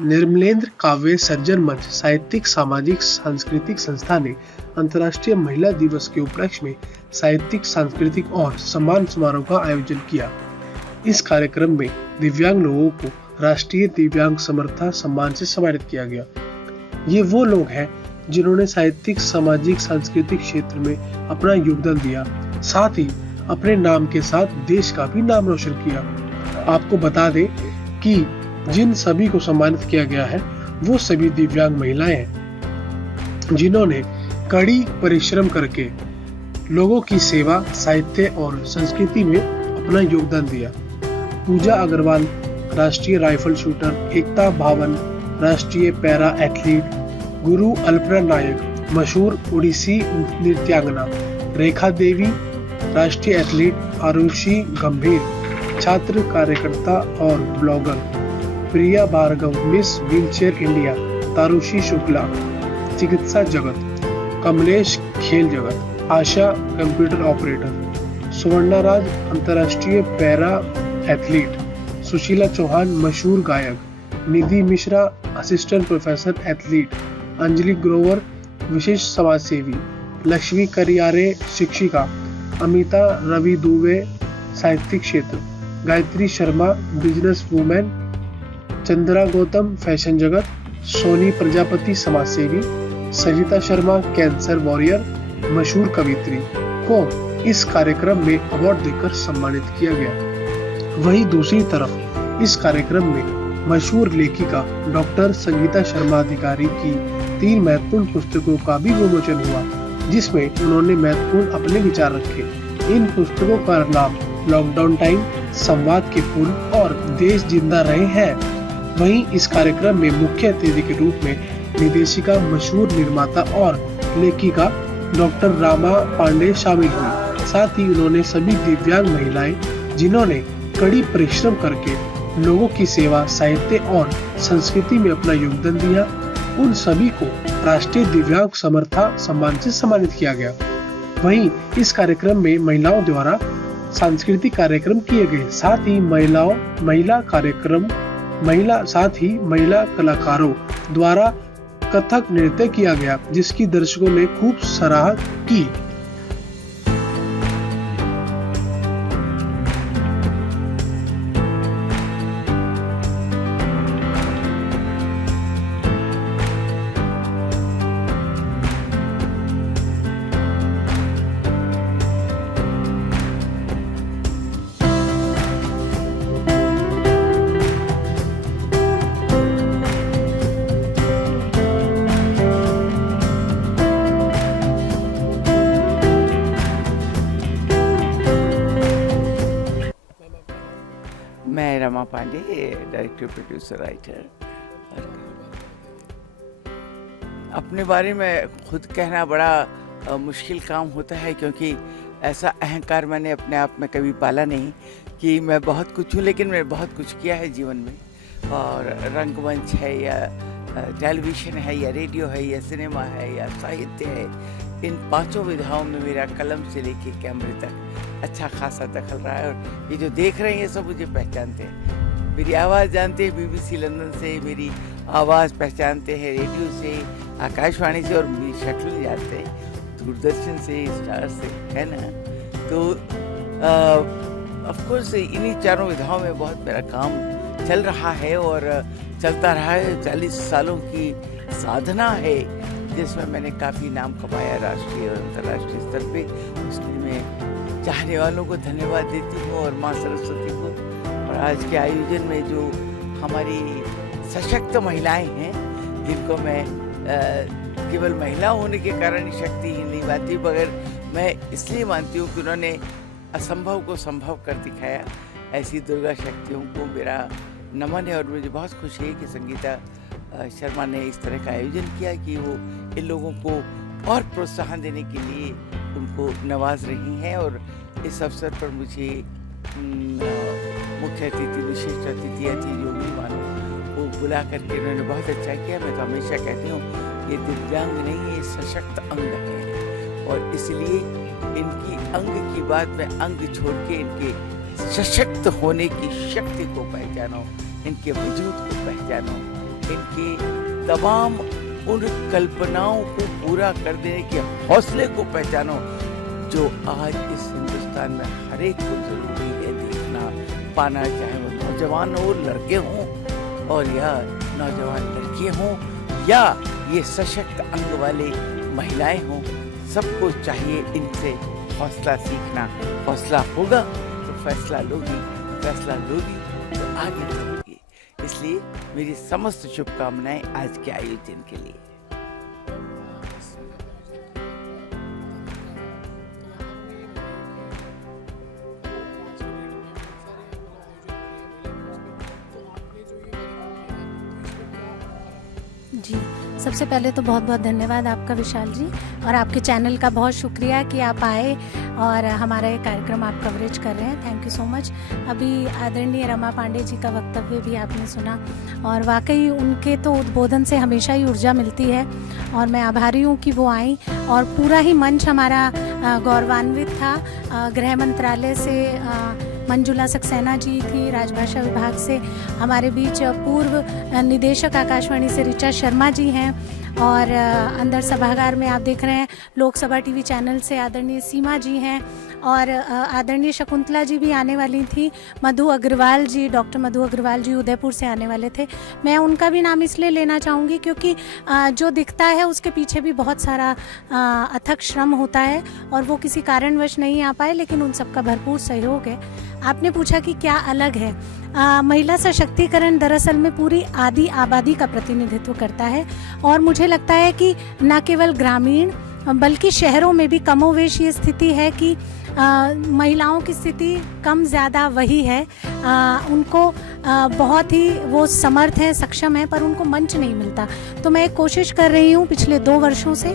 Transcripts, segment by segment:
निर्मलेंद्र काव्य सर्जन मंच साहित्यिक सामाजिक सांस्कृतिक संस्था ने अंतर्राष्ट्रीय महिला दिवस के उपलक्ष्य में साहित्यिक सांस्कृतिक और सम्मान समारोह का आयोजन किया। इस कार्यक्रम में दिव्यांग लोगों को राष्ट्रीय दिव्यांग समर्था सम्मान से सम्मानित किया गया। ये वो लोग हैं जिन्होंने साहित्यिक सामाजिक सांस्कृतिक क्षेत्र में अपना योगदान दिया, साथ ही अपने नाम के साथ देश का भी नाम रोशन किया। आपको बता दें कि जिन सभी को सम्मानित किया गया है वो सभी दिव्यांग महिलाएं हैं जिन्होंने कड़ी परिश्रम करके लोगों की सेवा, साहित्य और संस्कृति में अपना योगदान दिया। पूजा अग्रवाल राष्ट्रीय राइफल शूटर, एकता भावन राष्ट्रीय पैरा एथलीट, गुरु अल्पना नायक मशहूर ओडिसी नृत्यांगना, रेखा देवी राष्ट्रीय एथलीट, आरुषि गंभीर छात्र कार्यकर्ता और blogger, Priya Bhargav miss wheelchair India, Tarushi Shukla चिकित्सा जगत, कमलेश खेल जगत, आशा कंप्यूटर ऑपरेटर, सुवर्णा राज अंतर्राष्ट्रीय पैरा एथलीट, सुशीला चौहान मशहूर गायक, Nidhi Mishra assistant professor athlete, Anjali Grover विशेष समाज सेवी, लक्ष्मी करियारे शिक्षिका, अमिता रवि दुबे साहित्यिक क्षेत्र, Gayatri Sharma business women, Chandra Gautam fashion जगत, सोनी प्रजापति समाज सेवी, सरिता शर्मा कैंसर वॉरियर मशहूर कवित्री को इस कार्यक्रम में अवार्ड देकर सम्मानित किया गया। वहीं दूसरी तरफ इस कार्यक्रम में मशहूर लेखिका डॉक्टर संगीता शर्मा अधिकारी की 3 महत्वपूर्ण पुस्तकों का भी विमोचन हुआ, जिसमें उन्होंने महत्वपूर्ण अपने विचार रखे। इन पुस्तकों का नाम लॉकडाउन टाइम, संवाद के पुल और देश जिंदा रहे हैं। वहीं इस कार्यक्रम में मुख्य अतिथि के रूप में निर्देशिका मशहूर निर्माता और लेखिका डॉक्टर रामा पांडे शामिल हुई। साथ ही उन्होंने सभी दिव्यांग महिलाएं जिन्होंने कड़ी परिश्रम करके लोगों की सेवा, साहित्य और संस्कृति में अपना योगदान दिया, उन सभी को राष्ट्रीय दिव्यांग समर्था सम्मान से सम्मानित किया गया। वहीं इस कार्यक्रम में महिलाओं द्वारा सांस्कृतिक कार्यक्रम किए गए, साथ ही महिला कलाकारों द्वारा कथक नृत्य किया गया, जिसकी दर्शकों ने खूब सराहना की। मैं Rama Pandey, director, producer, writer. अपने बारे में खुद कहना बड़ा मुश्किल काम होता है, क्योंकि ऐसा अहंकार मैंने अपने आप में कभी पाला नहीं कि मैं बहुत कुछ हूँ, लेकिन मैंने बहुत कुछ किया है जीवन में। और रंगमंच है या टेलीविज़न है या रेडियो है या सिनेमा है या साहित्य है, इन 5 विधाओं में मेरा कलम से लेके कैमरे तक अच्छा खासा दखल रहा है। और ये जो देख रहे हैं ये सब मुझे पहचानते हैं, मेरी आवाज़ जानते हैं, BBC लंदन से मेरी आवाज़ पहचानते हैं, रेडियो से, आकाशवाणी से, और मेरी शक्ल जानते हैं दूरदर्शन से, स्टार से, है ना। तो ऑफ कोर्स इन्हीं 4 विधाओं में बहुत मेरा काम चल रहा है और चलता रहा है। 40 सालों की साधना है जिसमें मैंने काफ़ी नाम कमाया राष्ट्रीय और अंतर्राष्ट्रीय स्तर पे। इसलिए मैं चाहने वालों को धन्यवाद देती हूँ और माँ सरस्वती को। और आज के आयोजन में जो हमारी सशक्त महिलाएं हैं, जिनको मैं केवल महिला होने के कारण ही शक्ति ही नहीं मानती, मगर मैं इसलिए मानती हूँ कि उन्होंने असंभव को संभव कर दिखाया। ऐसी दुर्गा शक्तियों को मेरा नमन है। और मुझे बहुत खुशी है कि संगीता शर्मा ने इस तरह का आयोजन किया कि वो इन लोगों को और प्रोत्साहन देने के लिए उनको नवाज रही हैं। और इस अवसर पर मुझे मुख्य अतिथि, विशिष्ट अतिथि योगी मानो को बुला करके उन्होंने बहुत अच्छा किया। मैं तो हमेशा कहती हूँ ये दिव्यांग नहीं, ये सशक्त अंग है, और इसलिए इनकी अंग की बात में अंग छोड़ के इनके सशक्त होने की शक्ति को पहचानो, इनके वजूद को पहचानो। इनकी तमाम उन कल्पनाओं को पूरा कर देने के हौसले को पहचानो जो आज इस हिंदुस्तान में हर एक को जरूरी है देखना पाना, चाहे वो नौजवान हो, लड़के हों और या नौजवान लड़कियां हों या ये सशक्त अंग वाले महिलाएं हों। सबको चाहिए इनसे हौसला सीखना। हौसला होगा तो फैसला लोगी, फैसला लोगी तो आगे बढ़ोगी। इसलिए मेरी समस्त शुभकामनाएं आज के आयोजन के लिए। जी, सबसे पहले तो बहुत बहुत धन्यवाद आपका विशाल जी, और आपके चैनल का बहुत शुक्रिया कि आप आए और हमारा ये कार्यक्रम आप कवरेज कर रहे हैं। Thank you so much. अभी आदरणीय रमा पांडे जी का वक्तव्य भी आपने सुना और वाकई उनके तो उद्बोधन से हमेशा ही ऊर्जा मिलती है और मैं आभारी हूँ कि वो आई और पूरा ही मंच हमारा गौरवान्वित था। गृह मंत्रालय से मंजुला सक्सेना जी थी, राजभाषा विभाग से हमारे बीच पूर्व निदेशक आकाशवाणी से ऋचा शर्मा जी हैं और अंदर सभागार में आप देख रहे हैं लोकसभा टीवी चैनल से आदरणीय सीमा जी हैं और आदरणीय शकुंतला जी भी आने वाली थी। मधु अग्रवाल जी, डॉक्टर मधु अग्रवाल जी उदयपुर से आने वाले थे। मैं उनका भी नाम इसलिए लेना चाहूँगी क्योंकि जो दिखता है उसके पीछे भी बहुत सारा अथक श्रम होता है और वो किसी कारणवश नहीं आ पाए, लेकिन उन सबका भरपूर सहयोग है। आपने पूछा कि क्या अलग है। महिला सशक्तिकरण दरअसल में पूरी आदि आबादी का प्रतिनिधित्व करता है और मुझे लगता है कि न केवल ग्रामीण बल्कि शहरों में भी कमोवेश ये स्थिति है कि महिलाओं की स्थिति कम ज़्यादा वही है। उनको बहुत ही वो समर्थ हैं, सक्षम हैं, पर उनको मंच नहीं मिलता। तो मैं एक कोशिश कर रही हूँ पिछले 2 वर्षों से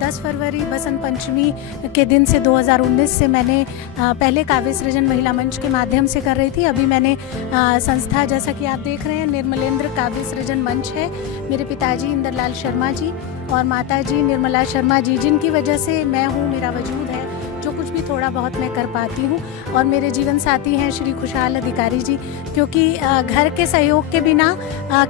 10 फरवरी बसंत पंचमी के दिन से 2019 से मैंने पहले काव्य सृजन महिला मंच के माध्यम से कर रही थी। अभी मैंने संस्था, जैसा कि आप देख रहे हैं, निर्मलेंद्र काव्य सृजन मंच है। मेरे पिताजी इंदरलाल शर्मा जी और माताजी निर्मला शर्मा जी, जिनकी वजह से मैं हूँ, मेरा वजूद है, जो कुछ भी थोड़ा बहुत मैं कर पाती हूँ। और मेरे जीवन साथी हैं श्री खुशहाल अधिकारी जी, क्योंकि घर के सहयोग के बिना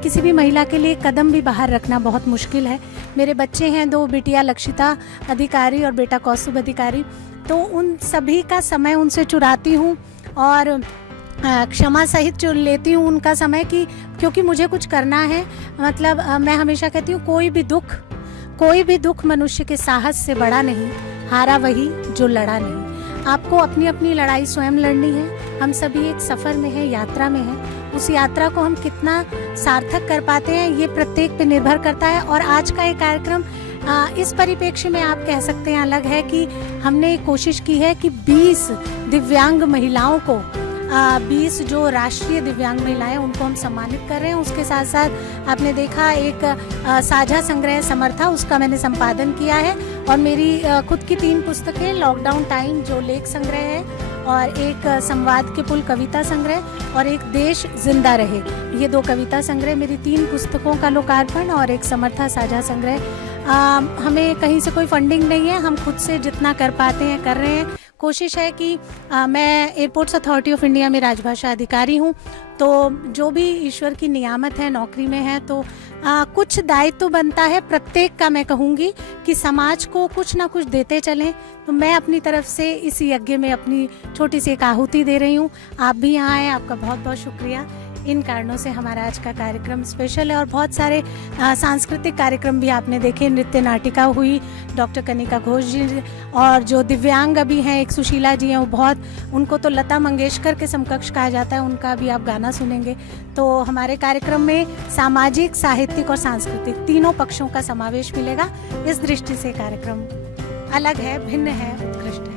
किसी भी महिला के लिए कदम भी बाहर रखना बहुत मुश्किल है। मेरे बच्चे हैं 2 बेटियाँ लक्षिता अधिकारी और बेटा कौस्तुभ अधिकारी, तो उन सभी का समय उनसे चुराती हूँ और क्षमा सहित चुन लेती हूँ उनका समय कि क्योंकि मुझे कुछ करना है। मतलब मैं हमेशा कहती हूँ कोई भी दुख मनुष्य के साहस से बड़ा नहीं, हारा वही जो लड़ा नहीं। आपको अपनी अपनी लड़ाई स्वयं लड़नी है। हम सभी एक सफर में हैं, यात्रा में हैं। उस यात्रा को हम कितना सार्थक कर पाते हैं ये प्रत्येक पे निर्भर करता है। और आज का ये कार्यक्रम इस परिप्रेक्ष्य में आप कह सकते हैं अलग है कि हमने कोशिश की है कि 20 दिव्यांग महिलाओं को 20 जो राष्ट्रीय दिव्यांग महिलाएं उनको हम सम्मानित कर रहे हैं। उसके साथ साथ आपने देखा एक साझा संग्रह समर्था, उसका मैंने संपादन किया है और मेरी खुद की 3 पुस्तकें, लॉकडाउन टाइम जो लेख संग्रह है और एक संवाद के पुल कविता संग्रह और एक देश जिंदा रहे, ये 2 कविता संग्रह, मेरी 3 पुस्तकों का लोकार्पण और एक समर्था साझा संग्रह। हमें कहीं से कोई फंडिंग नहीं है, हम खुद से जितना कर पाते हैं कर रहे हैं। कोशिश है कि मैं एयरपोर्ट्स अथॉरिटी ऑफ इंडिया में राजभाषा अधिकारी हूँ, तो जो भी ईश्वर की नियामत है, नौकरी में है, तो कुछ दायित्व तो बनता है प्रत्येक का। मैं कहूँगी कि समाज को कुछ ना कुछ देते चलें, तो मैं अपनी तरफ से इस यज्ञ में अपनी छोटी सी एक आहुति दे रही हूँ। आप भी यहाँ आए, आपका बहुत बहुत शुक्रिया। इन कारणों से हमारा आज का कार्यक्रम स्पेशल है और बहुत सारे सांस्कृतिक कार्यक्रम भी आपने देखे। नृत्य नाटिका हुई, डॉक्टर कनिका घोष जी, और जो दिव्यांग अभी हैं एक सुशीला जी हैं, वो बहुत, उनको तो लता मंगेशकर के समकक्ष कहा जाता है, उनका भी आप गाना सुनेंगे। तो हमारे कार्यक्रम में सामाजिक, साहित्यिक और सांस्कृतिक तीनों पक्षों का समावेश मिलेगा। इस दृष्टि से कार्यक्रम अलग है, भिन्न है, उत्कृष्ट है।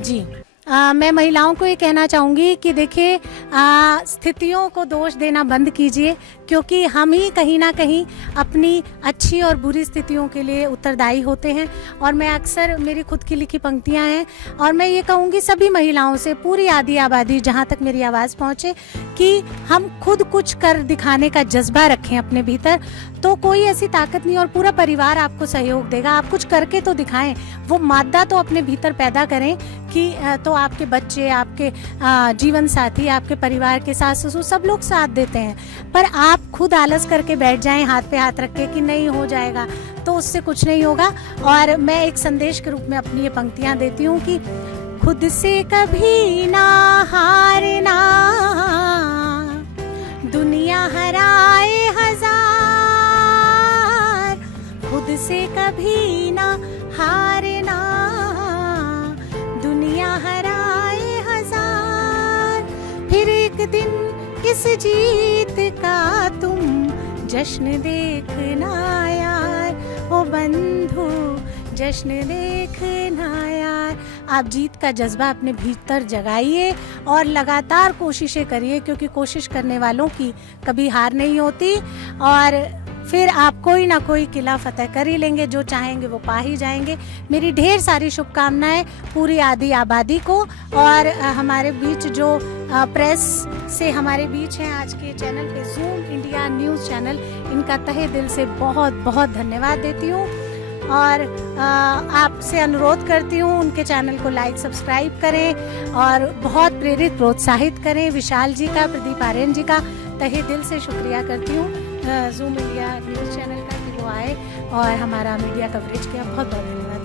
जी, मैं महिलाओं को ये कहना चाहूँगी कि देखिए, स्थितियों को दोष देना बंद कीजिए, क्योंकि हम ही कहीं ना कहीं अपनी अच्छी और बुरी स्थितियों के लिए उत्तरदायी होते हैं। और मैं अक्सर, मेरी खुद की लिखी पंक्तियाँ हैं और मैं ये कहूँगी सभी महिलाओं से, पूरी आदि आबादी जहाँ तक मेरी आवाज़ पहुँचे, कि हम खुद कुछ कर दिखाने का जज्बा रखें अपने भीतर, तो कोई ऐसी ताकत नहीं और पूरा परिवार आपको सहयोग देगा। आप कुछ करके तो दिखाएं, वो मादा तो अपने भीतर पैदा करें कि कि तो आपके बच्चे, आपके जीवन साथी, आपके परिवार के सास ससुर सब लोग साथ देते हैं, पर आप खुद आलस करके बैठ जाएं हाथ पे हाथ रख के कि नहीं हो जाएगा, तो उससे कुछ नहीं होगा। और मैं एक संदेश के रूप में अपनी ये पंक्तियाँ देती हूँ कि खुद से कभी ना हारना, दुनिया हराए हजार, खुद से कभी ना हारना, दुनिया हराए हजार, फिर एक दिन इस जीत का तुम जश्न देखना यार, ओ बंधु जश्न देखना यार। आप जीत का जज्बा अपने भीतर जगाइए और लगातार कोशिशें करिए, क्योंकि कोशिश करने वालों की कभी हार नहीं होती, और फिर आप कोई ना कोई किला फतेह कर ही लेंगे, जो चाहेंगे वो पा ही जाएंगे। मेरी ढेर सारी शुभकामनाएं पूरी आदि आबादी को, और हमारे बीच जो प्रेस से हमारे बीच हैं आज के चैनल पे, जूम इंडिया न्यूज़ चैनल, इनका तहे दिल से बहुत बहुत धन्यवाद देती हूँ। और आपसे अनुरोध करती हूँ उनके चैनल को लाइक सब्सक्राइब करें और बहुत प्रेरित प्रोत्साहित करें। विशाल जी का, प्रदीप आर्यन जी का तहे दिल से शुक्रिया करती हूँ जूम इंडिया न्यूज़ चैनल का कि वो आए और हमारा मीडिया कवरेज किया। बहुत बहुत धन्यवाद।